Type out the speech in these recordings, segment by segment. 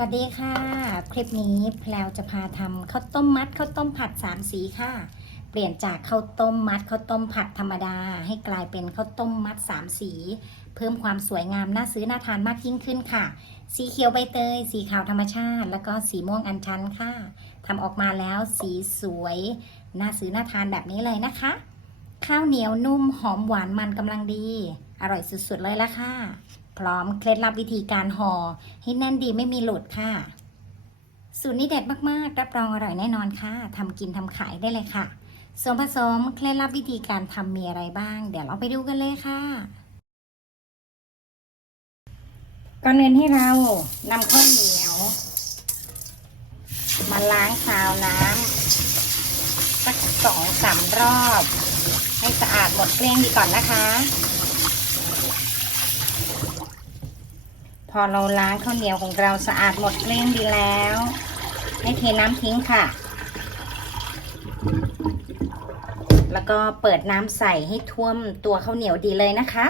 วัสดีค่ะ คลิปนี้แพลวจะพาทำข้าวต้มมัดข้าวต้มผัดสามสีค่ะ เปลี่ยนจากข้าวต้มมัดข้าวต้มผัดธรรมดา ให้กลายเป็นข้าวต้มมัดสามสี เพิ่มความสวยงามน่าซื้อน่าทานมากยิ่งขึ้นค่ะ สีเขียวใบเตย สีขาวธรรมชาติ แล้วก็สีม่วงอัญชันค่ะทำออกมาแล้วสีสวยน่าซื้อน่าทานแบบนี้เลยนะคะ ข้าวเหนียวนุ่มหอมหวานมันกำลังดี อร่อยสุดๆเลยละค่ะ พร้อมเคล็ดลับวิธีการห่อให้แน่นดีไม่มีหลุดค่ะ สูตรนี้เด็ดมากๆ รับรองอร่อยแน่นอนค่ะทำกินทำขายได้เลยค่ะ ส่วนผสมเคล็ดลับวิธีการทำมีอะไรบ้าง เดี๋ยวเราไปดูกันเลยค่ะ ก่อนอื่นให้เรานำข้าวเหนียว มาล้างคาวน้ำสักสองสามรอบ ให้สะอาดหมดเกลี้ยงดีก่อนนะคะ อเราล้างข้าวเหนียวของเราสะอาดหมดเกลี้ยงดีแล้ว ให้เทน้ำทิ้งค่ะ แล้วก็เปิดน้ำใส่ให้ท่วมตัวข้าวเหนียวดีเลยนะคะ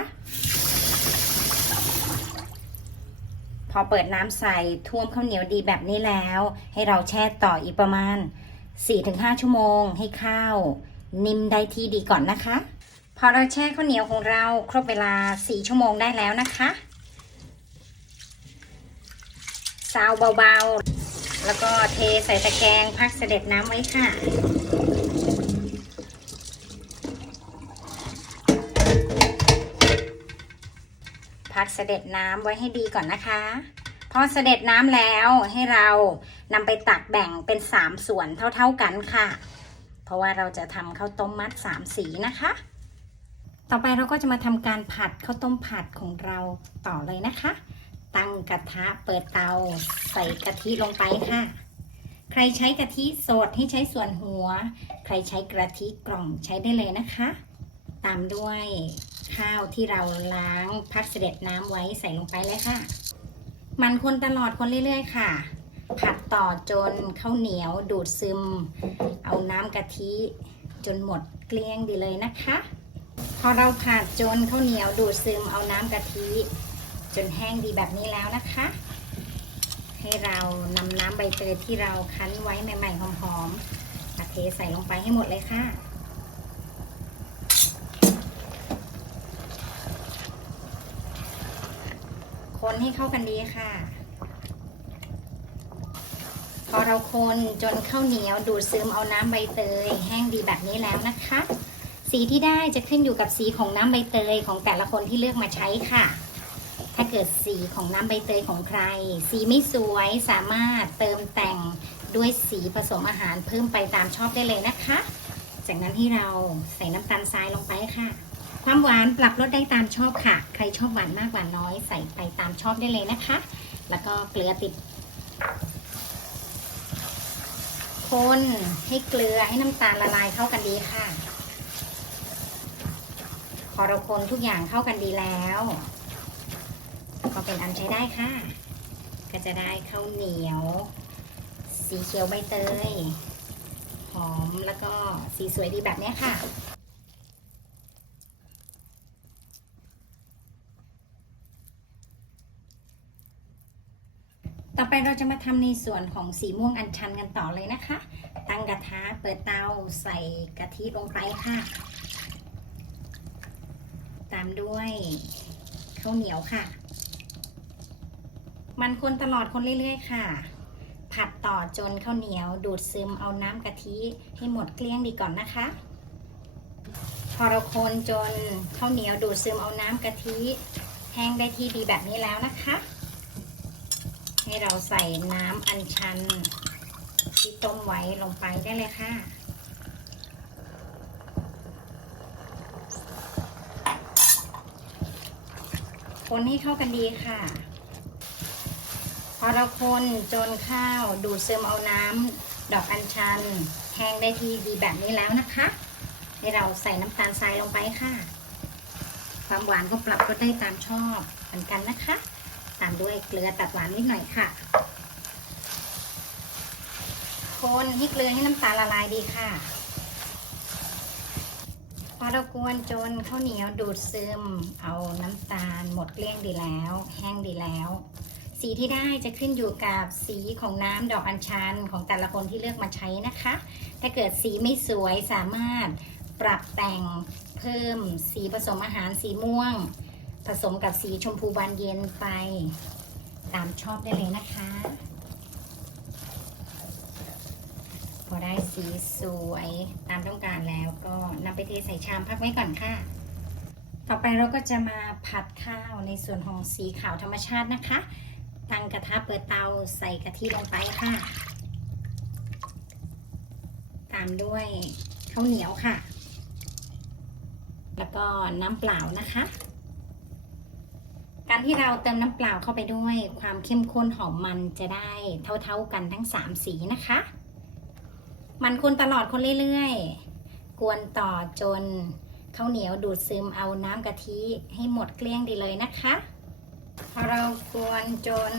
พอเปิดน้ำใส่ท่วมข้าวเหนียวดีแบบนี้แล้ว ให้เราแช่ต่ออีกประมาณ 4-5 ชั่วโมงให้ข้าวนิ่มได้ที่ดีก่อนนะคะ พอเราแช่ข้าวเหนียวของเราครบเวลา 4 ชั่วโมงได้แล้วนะคะ ซาวเบาๆ แล้วก็เทใส่ตะแกรงพักเสด็จน้ำไว้ค่ะพักเสด็จน้ำไว้ให้ดีก่อนนะคะ พอเสด็จน้ำแล้วให้เรานำไปตักแบ่งเป็น 3 ส่วนเท่าๆกันค่ะ เพราะว่าเราจะทำข้าวต้มมัด 3 สีนะคะ ต่อไปเราก็จะมาทำการผัดข้าวต้มผัดของเราต่อเลยนะคะ ตั้งกระทะเปิดเตา ใส่กะทิลงไปค่ะ ใครใช้กะทิสดให้ใช้ส่วนหัว ใครใช้กะทิกล่องใช้ได้เลยนะคะ ตามด้วยข้าวที่เราล้างพักเสด็จน้ำไว้ใส่ลงไปเลยค่ะ มันคนตลอดคนเรื่อย ๆ ค่ะ ผัดต่อจนข้าวเหนียวดูดซึม เอาน้ำกะทิจนหมดเกลี้ยงดีเลยนะคะ พอเราผัดจนข้าวเหนียวดูดซึมเอาน้ำกะทิ จนแห้งดีแบบนี้แล้วนะคะ ให้เรานำน้ำใบเตยที่เราคั้นไว้ใหม่ๆหอมๆมาเทใส่ลงไปให้หมดเลยค่ะคนให้เข้ากันดีค่ะ พอเราคนจนข้าวเหนียวดูดซึมเอาน้ำใบเตย แห้งดีแบบนี้แล้วนะคะ สีที่ได้จะขึ้นอยู่กับสีของน้ำใบเตยของแต่ละคนที่เลือกมาใช้ค่ะ ถ้าเกิดสีของน้ำใบเตยของใคร สีไม่สวยสามารถเติมแต่งด้วยสีผสมอาหารเพิ่มไปตามชอบได้เลยนะคะ จากนั้นที่เราใส่น้ำตาลทรายลงไปค่ะ ความหวานปรับลดได้ตามชอบค่ะ ใครชอบหวานมากหวานน้อยใส่ไปตามชอบได้เลยนะคะ แล้วก็เกลือติดคนให้เกลือให้น้ำตาลละลายเข้ากันดีค่ะ พอเราคนทุกอย่างเข้ากันดีแล้ว ก็เป็นอันใช้ได้ค่ะ ก็จะได้ข้าวเหนียว สีเขียวใบเตย หอมแล้วก็สีสวยดีแบบนี้ค่ะต่อไปเราจะมาทำในส่วนของสีม่วงอัญชันกันต่อเลยนะคะ ตั้งกระทะเปิดเตาใส่กะทิลงไปค่ะ ตามด้วยข้าวเหนียวค่ะ มันคนตลอดคนเรื่อยๆ ค่ะ ผัดต่อจนข้าวเหนียวดูดซึมเอาน้ำกะทิให้หมดเกลี้ยงดีก่อนนะคะ พอเราคนจนข้าวเหนียวดูดซึมเอาน้ำกะทิแห้งได้ที่ดีแบบนี้แล้วนะคะ ให้เราใส่น้ำอัญชันที่ต้มไว้ลงไปได้เลยค่ะคนให้เข้ากันดีค่ะ พอเราคนจนข้าวดูดซึมเอาน้ำดอกอัญชัน แห้งได้ทีดีแบบนี้แล้วนะคะให้เราใส่น้ำตาลทรายลงไปค่ะ ความหวานก็ปรับก็ได้ตามชอบเหมือนกันนะคะ ตามด้วยเกลือตัดหวานนิดหน่อยค่ะ คนให้เกลือให้น้ำตาลละลายดีค่ะ พอเรากวนจนข้าวเหนียวดูดซึม เอาน้ำตาลหมดเกลี้ยงดีแล้ว แห้งดีแล้ว สีที่ได้จะขึ้นอยู่กับสีของน้ำดอกอัญชันของแต่ละคนที่เลือกมาใช้นะคะ ถ้าเกิดสีไม่สวยสามารถปรับแต่งเพิ่มสีผสมอาหารสีม่วง ผสมกับสีชมพูบานเย็นไป ตามชอบได้เลยนะคะ พอได้สีสวยตามต้องการแล้วก็นำไปเทใส่ชามพักไว้ก่อนค่ะต่อไปเราก็จะมาผัดข้าวในส่วนของสีขาวธรรมชาตินะคะ ตั้งกระทะเปิดเตาใส่กะทิลงไปค่ะ ตามด้วยข้าวเหนียวค่ะ แล้วก็น้ำเปล่านะคะ การที่เราเติมน้ำเปล่าเข้าไปด้วยความเข้มข้นหอมมันจะได้เท่าๆกันทั้ง 3 สีนะคะ มันคนตลอดคนเรื่อยๆ กวนต่อจนข้าวเหนียวดูดซึมเอาน้ำกะทิให้หมดเกลี้ยงดีเลยนะคะ เรากวนจน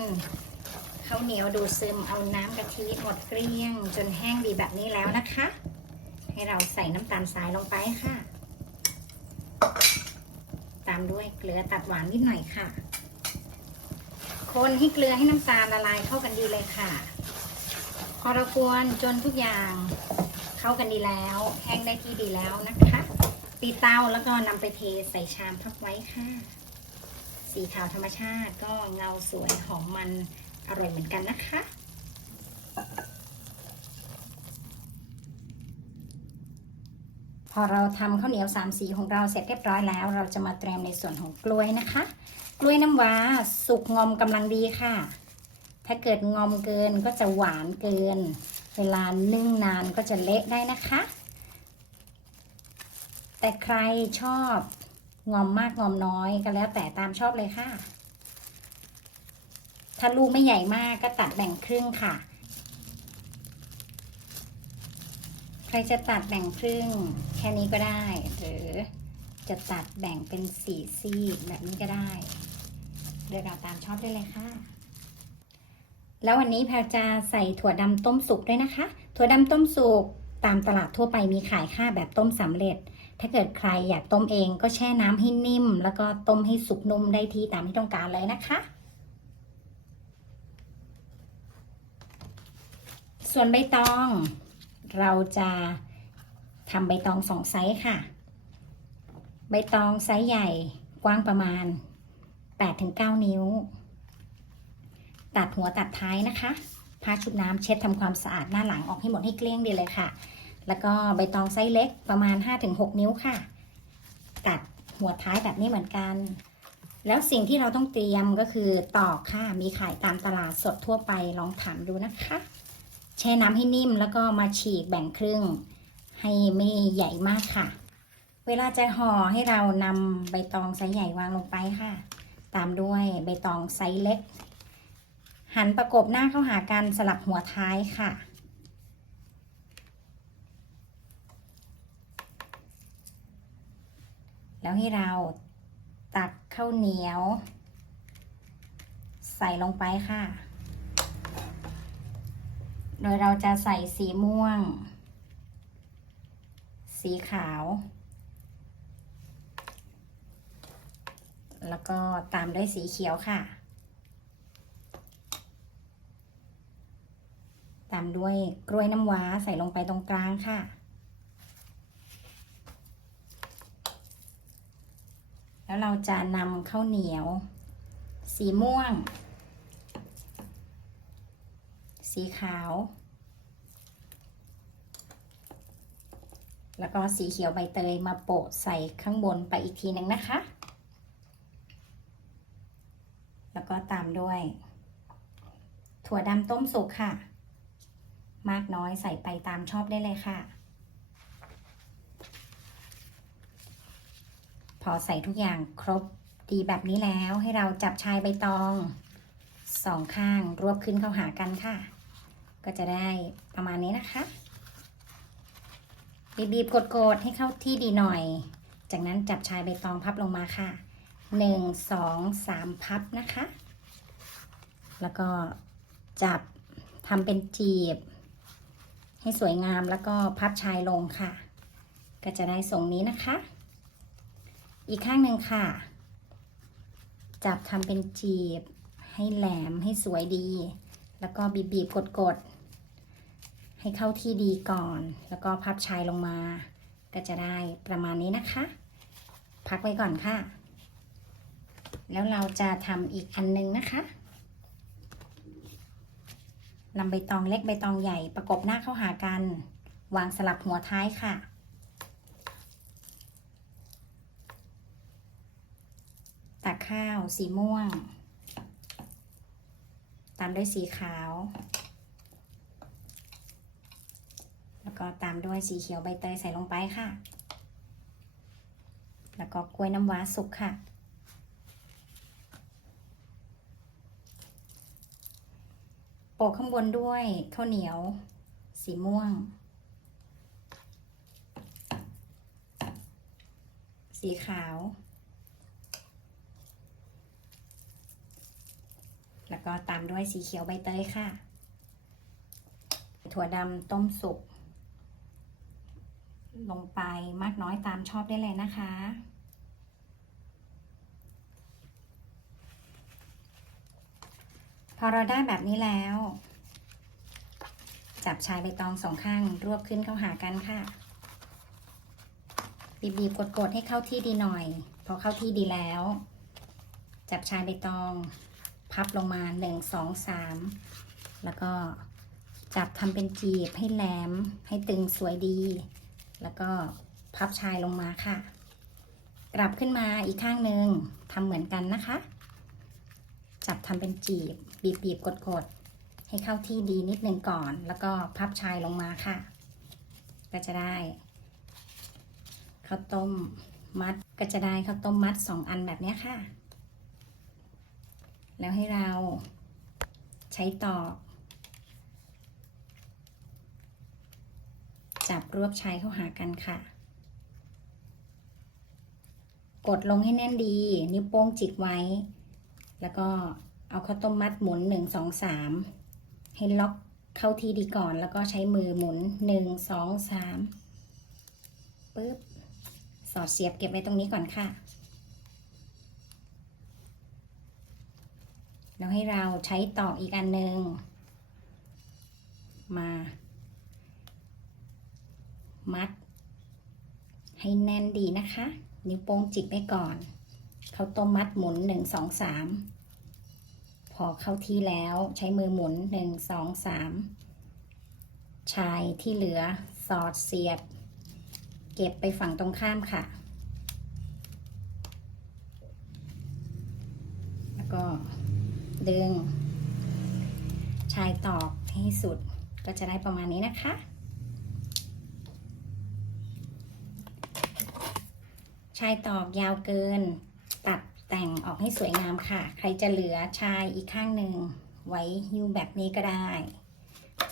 ข้าวเหนียวดูซึมเอาน้ำกะทิหมดเกลี้ยง จนแห้งดีแบบนี้แล้วนะคะ ให้เราใส่น้ำตาลทรายลงไปค่ะ ตามด้วยเกลือตัดหวานนิดหน่อยค่ะ คนให้เกลือให้น้ำตาลละลายเข้ากันดีเลยค่ะ พอเรากวนจนทุกอย่างเข้ากันดีแล้ว แห้งได้ที่ดีแล้วนะคะปิดเตาแล้วก็นำไปเทใส่ชามพักไว้ค่ะ สีขาวธรรมชาติก็เงาสวยหอมมันอร่อยเหมือนกันนะคะ พอเราทำข้าวเหนียวสามสีของเราเสร็จเรียบร้อยแล้ว เราจะมาเตรียมในส่วนของกล้วยนะคะ กล้วยน้ำว้าสุกงอมกำลังดีค่ะ ถ้าเกิดงอมเกินก็จะหวานเกิน เวลานึ่งนานก็จะเละได้นะคะ แต่ใครชอบ งอมมากงอมน้อยก็แล้วแต่ตามชอบเลยค่ะ ถ้าลูกไม่ใหญ่มากก็ตัดแบ่งครึ่งค่ะ ใครจะตัดแบ่งครึ่งแค่นี้ก็ได้ หรือจะตัดแบ่งเป็นสี่ซีกแบบนี้ก็ได้เลือกเอาตามชอบได้เลยค่ะ แล้ววันนี้แพรจะใส่ถั่วดำต้มสุกด้วยนะคะ ถั่วดำต้มสุกตามตลาดทั่วไปมีขายค่ะแบบต้มสำเร็จ ถ้าเกิดใครอยากต้มเองก็แช่น้ำให้นิ่ม แล้วก็ต้มให้สุกนุ่มได้ที่ตามที่ต้องการเลยนะคะ ส่วนใบตอง เราจะทำใบตองสองไซส์ค่ะ ใบตองไซส์ใหญ่กว้างประมาณ 8-9 นิ้ว ตัดหัวตัดท้ายนะคะผ้าชุบน้ำเช็ดทำความสะอาดหน้าหลังออกให้หมดให้เกลี้ยงดีเลยค่ะ แล้วก็ใบตองไซส์เล็กประมาณ 5-6 นิ้วค่ะ ตัดหัวท้ายแบบนี้เหมือนกัน แล้วสิ่งที่เราต้องเตรียมก็คือตอกค่ะ มีขายตามตลาดสดทั่วไปลองถามดูนะคะ แช่น้ำให้นิ่มแล้วก็มาฉีกแบ่งครึ่ง ให้ไม่ใหญ่มากค่ะ เวลาจะห่อให้เรานำใบตองไซส์ใหญ่วางลงไปค่ะ ตามด้วยใบตองไซส์เล็ก หันประกบหน้าเข้าหากันสลับหัวท้ายค่ะ แล้วให้เราตักข้าวเหนียว ใส่ลงไปค่ะ โดยเราจะใส่สีม่วง สีขาว แล้วก็ตามด้วยสีเขียวค่ะ ตามด้วยกล้วยน้ำว้าใส่ลงไปตรงกลางค่ะ แล้วเราจะนำข้าวเหนียว สีม่วง สีขาว แล้วก็สีเขียวใบเตยมาโปะใส่ข้างบนไปอีกทีหนึ่งนะคะ แล้วก็ตามด้วย ถั่วดำต้มสุกค่ะ มากน้อยใส่ไปตามชอบได้เลยค่ะ อใส่ทุกอย่างครบดีแบบนี้แล้วให้เราจับชายใบตองสองข้างรวบขึ้นเข้าหากันค่ะ ก็จะได้ประมาณนี้นะคะ บีบๆกดๆให้เข้าที่ดีหน่อย จากนั้นจับชายใบตองพับลงมาค่ะหนึ่งสองสามพับนะคะ แล้วก็จับทำเป็นจีบ ให้สวยงามแล้วก็พับชายลงค่ะ ก็จะได้ทรงนี้นะคะ อีกข้างหนึ่งค่ะ จับทำเป็นจีบ ให้แหลมให้สวยดี แล้วก็บีบบีบกดกดๆให้เข้าที่ดีก่อน แล้วก็พับชายลงมา ก็จะได้ประมาณนี้นะคะ พักไว้ก่อนค่ะ แล้วเราจะทำอีกอันนึงนะคะนำใบตองเล็กใบตองใหญ่ประกบหน้าเข้าหากัน วางสลับหัวท้ายค่ะ ตัก ข้าว สีม่วง ตามด้วยสีขาว แล้วก็ตามด้วยสีเขียวใบเตยใส่ลงไปค่ะ แล้วก็กล้วยน้ำว้าสุกค่ะ โปะข้างบนด้วยข้าวเหนียว สีม่วง สีขาว แล้วก็ตามด้วยสีเขียวใบเตยค่ะ ถั่วดำต้มสุก ลงไปมากน้อยตามชอบได้เลยนะคะ พอเราได้แบบนี้แล้ว จับชายใบตองสองข้างรวบขึ้นเข้าหากันค่ะ บีบๆกดๆให้เข้าที่ดีหน่อย พอเข้าที่ดีแล้ว จับชายใบตอง พับลงมาหนึ่งสองสามแล้วก็จับทำเป็นจีบให้แหลมให้ตึงสวยดี แล้วก็พับชายลงมาค่ะ กลับขึ้นมาอีกข้างหนึ่งทำเหมือนกันนะคะ จับทำเป็นจีบ บีบบีบกดกดให้เข้าที่ดีนิดนึงก่อน แล้วก็พับชายลงมาค่ะ ก็จะได้ข้าวต้มมัดก็จะได้ข้าวต้มมัดสองอันแบบนี้ค่ะ แล้วให้เราใช้ตอก จับรวบชายเข้าหากันค่ะ กดลงให้แน่นดี นิ้วโป้งจิกไว้ แล้วก็เอาข้าวต้มมัดหมุนหนึ่งสองสามให้ล็อกเข้าที่ดีก่อนแล้วก็ใช้มือหมุนหนึ่งสองสามปึ๊บ สอดเสียบเก็บไว้ตรงนี้ก่อนค่ะ แล้วให้เราใช้ตอกอีกอันหนึ่งมา มัด ให้แน่นดีนะคะ นิ้วโป้งจิกไว้ก่อนเขาต้มมัดหมุนหนึ่งสองสามพอเข้าที่แล้วใช้มือหมุนหนึ่งสองสามชายที่เหลือสอดเสียบ เก็บไปฝั่งตรงข้ามค่ะ แล้วก็ ดึง ชายตอกให้สุดก็จะได้ประมาณนี้นะคะ ชายตอกยาวเกิน ตัดแต่งออกให้สวยงามค่ะ ใครจะเหลือชายอีกข้างหนึ่งไว้ฮิ้วแบบนี้ก็ได้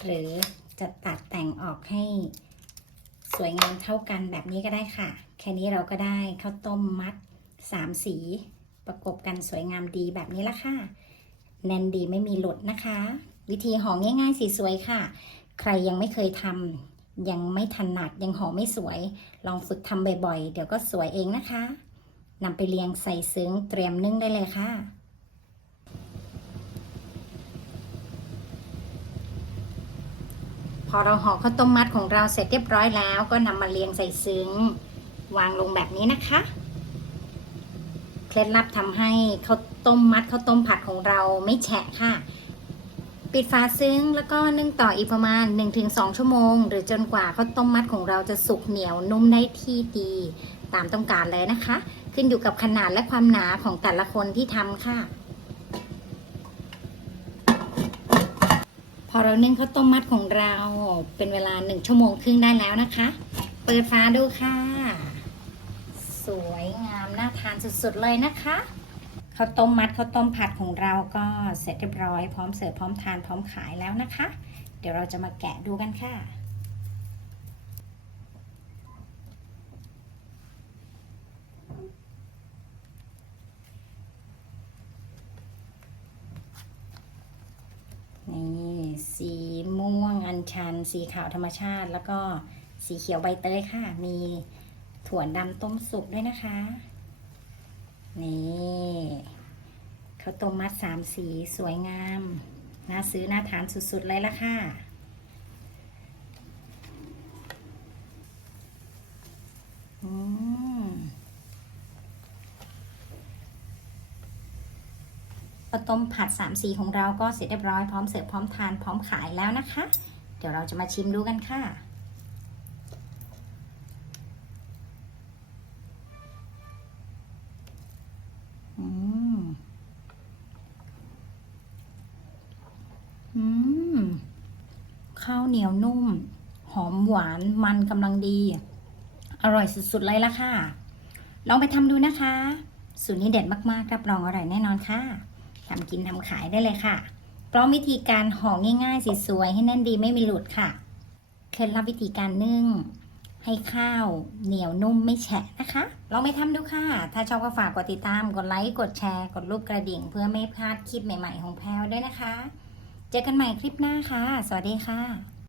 หรือจะตัดแต่งออกให้สวยงามเท่ากันแบบนี้ก็ได้ค่ะ แค่นี้เราก็ได้ข้าวต้มมัดสามสีประกบกันสวยงามดีแบบนี้ละค่ะ แน่นดีไม่มีหลุดนะคะ วิธีห่อง่ายๆสีสวยค่ะ ใครยังไม่เคยทำยังไม่ถนัดยังห่อไม่สวย ลองฝึกทำบ่อยๆ เดี๋ยวก็สวยเองนะคะนำไปเรียงใส่ซึ้งเตรียมนึ่งได้เลยค่ะพอเราห่อข้าวต้มมัดของเราเสร็จเรียบร้อยแล้ว ก็นำมาเรียงใส่ซึ้ง วางลงแบบนี้นะคะ เคล็ดลับทำให้ข้าว ต้มมัดข้าวต้มผัดของเราไม่แฉะค่ะ ปิดฝาซึ้งแล้วก็นึ่งต่ออีกประมาณ 1-2 ชั่วโมง หรือจนกว่าข้าวต้มมัดของเราจะสุกเหนียวนุ่มได้ที่ดี ตามต้องการเลยนะคะ ขึ้นอยู่กับขนาดและความหนาของแต่ละคนที่ทำค่ะพอเรานึ่งข้าวต้มมัดของเราเป็นเวลาหนึ่งชั่วโมงครึ่งได้แล้วนะคะ เปิดฝาดูค่ะ สวยงามน่าทานสุดๆเลยนะคะ ข้าวต้มมัดข้าวต้มผัดของเราก็เสร็จเรียบร้อยพร้อมเสิร์ฟพร้อมทานพร้อมขายแล้วนะคะ เดี๋ยวเราจะมาแกะดูกันค่ะนี่สีม่วงอัญชัน สีขาวธรรมชาติ แล้วก็สีเขียวใบเตยค่ะ มีถั่วดำต้มสุกด้วยนะคะ นี่ขข้าวต้มมัดสามสีสวยงาม น่าซื้อน่าทานสุดๆเลยละค่ะ อืมข้าวต้มผัดสามสีของเราก็เสร็จเรียบร้อยพร้อมเสิร์ฟพร้อมทานพร้อมขายแล้วนะคะ เดี๋ยวเราจะมาชิมดูกันค่ะ อมหวานมันกำลังดี อร่อยสุดๆเลยละค่ะ ลองไปทำดูนะคะ สูตรนี้เด็ดมากๆรับรองอร่อยแน่นอนค่ะทำกินทำขายได้เลยค่ะพร้อมวิธีการห่อง่ายๆสวยๆให้แน่นดีไม่มีหลุดค่ะ เคล็ดลับวิธีการนึ่ง ให้ข้าวเหนียวนุ่มไม่แฉะนะคะ ลองไปทำดูค่ะ ถ้าชอบก็ฝากกดติดตาม กดไลค์ กดแชร์ กดรูปกระดิ่ง เพื่อไม่พลาดคลิปใหม่ๆของแพลวด้วยนะคะ เจอกันใหม่คลิปหน้าค่ะ สวัสดีค่ะ